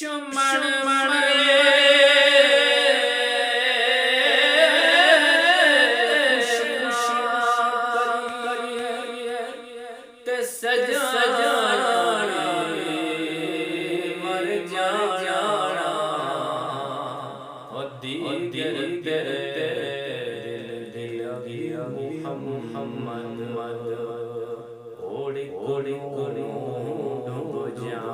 दुश्मन मरे ते सजाना मर जाना दिल दिल दिल मुहम्मद ओड़ी ओड़ी ओड़ी डूब जा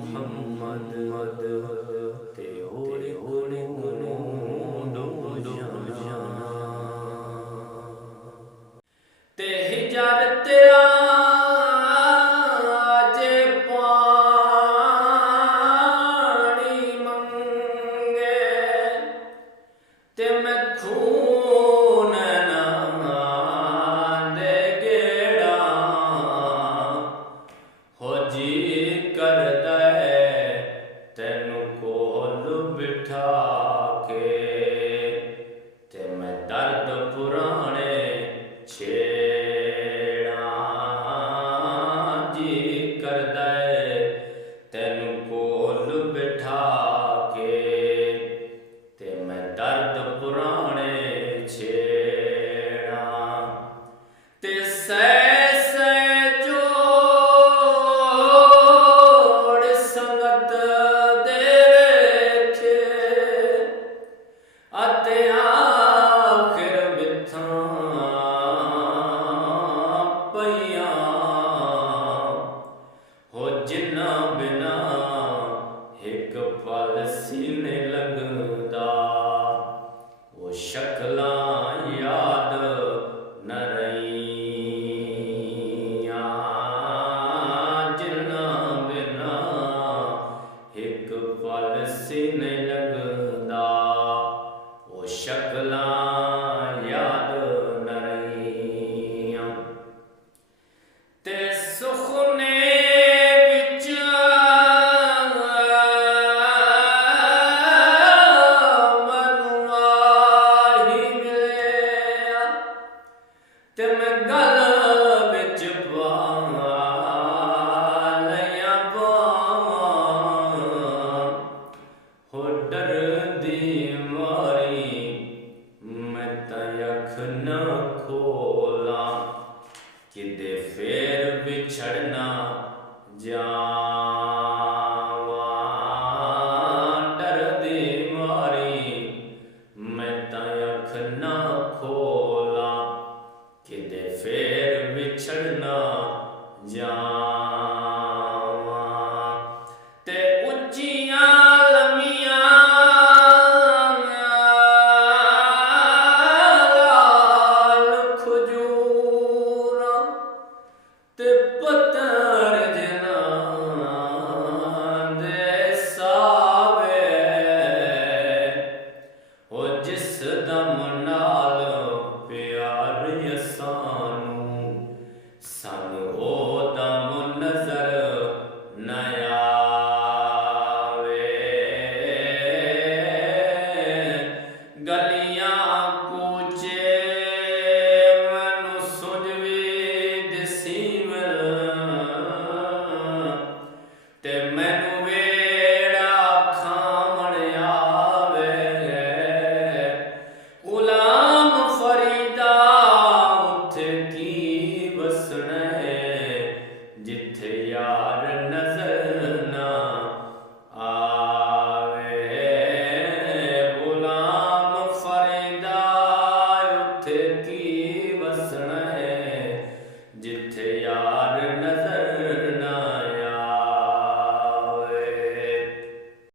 मुहम्मद ते ओड़ी ओड़ी डूब जाना ते हिजर तेरा जे पानी मंगे ते मैं खून ना दे गेड़ा हो जी करदा है तैनू कोल बिठा के ते मैं दर्द पुराने छेड़ा जी करदा है तैनू कोल बिठा के ते मैं दर्द पुराने छेड़ा ते सै जोड़ संगत दे रखे अते आखिर बिथां पईयां हो जिन्ना बिना एक पल सीने लगदा वो शक्लां याद न रहियां जिन्ना बिना एक पल सीने लगदा वो शक्लां याद न रहियां ते सुखने विच मनुआही मिलिया ते मैं गल विच पा लिया बावां हो डरदी मारी मैं तां अख न खोलां किदे फेर बिछड़ना जावां डरदी मारी मैं तां अख न खोलां किदे फेर बिछड़ना जावां ते उच्चियां लम्मियां लाल खजूरां ते पत्तर जनां दे सावे हो जिस दम नाल प्यार सानू ओ दम नजर न आवे गलियां कूचे मैनू सुझवी दिसी मिल ते मैनू वेड़ा खावण आवे गुलाम फरीदा उत्थे की वसना है जिथे यार नजर ना आवे गुलाम फरीदा उत्थे की वसना है जिथे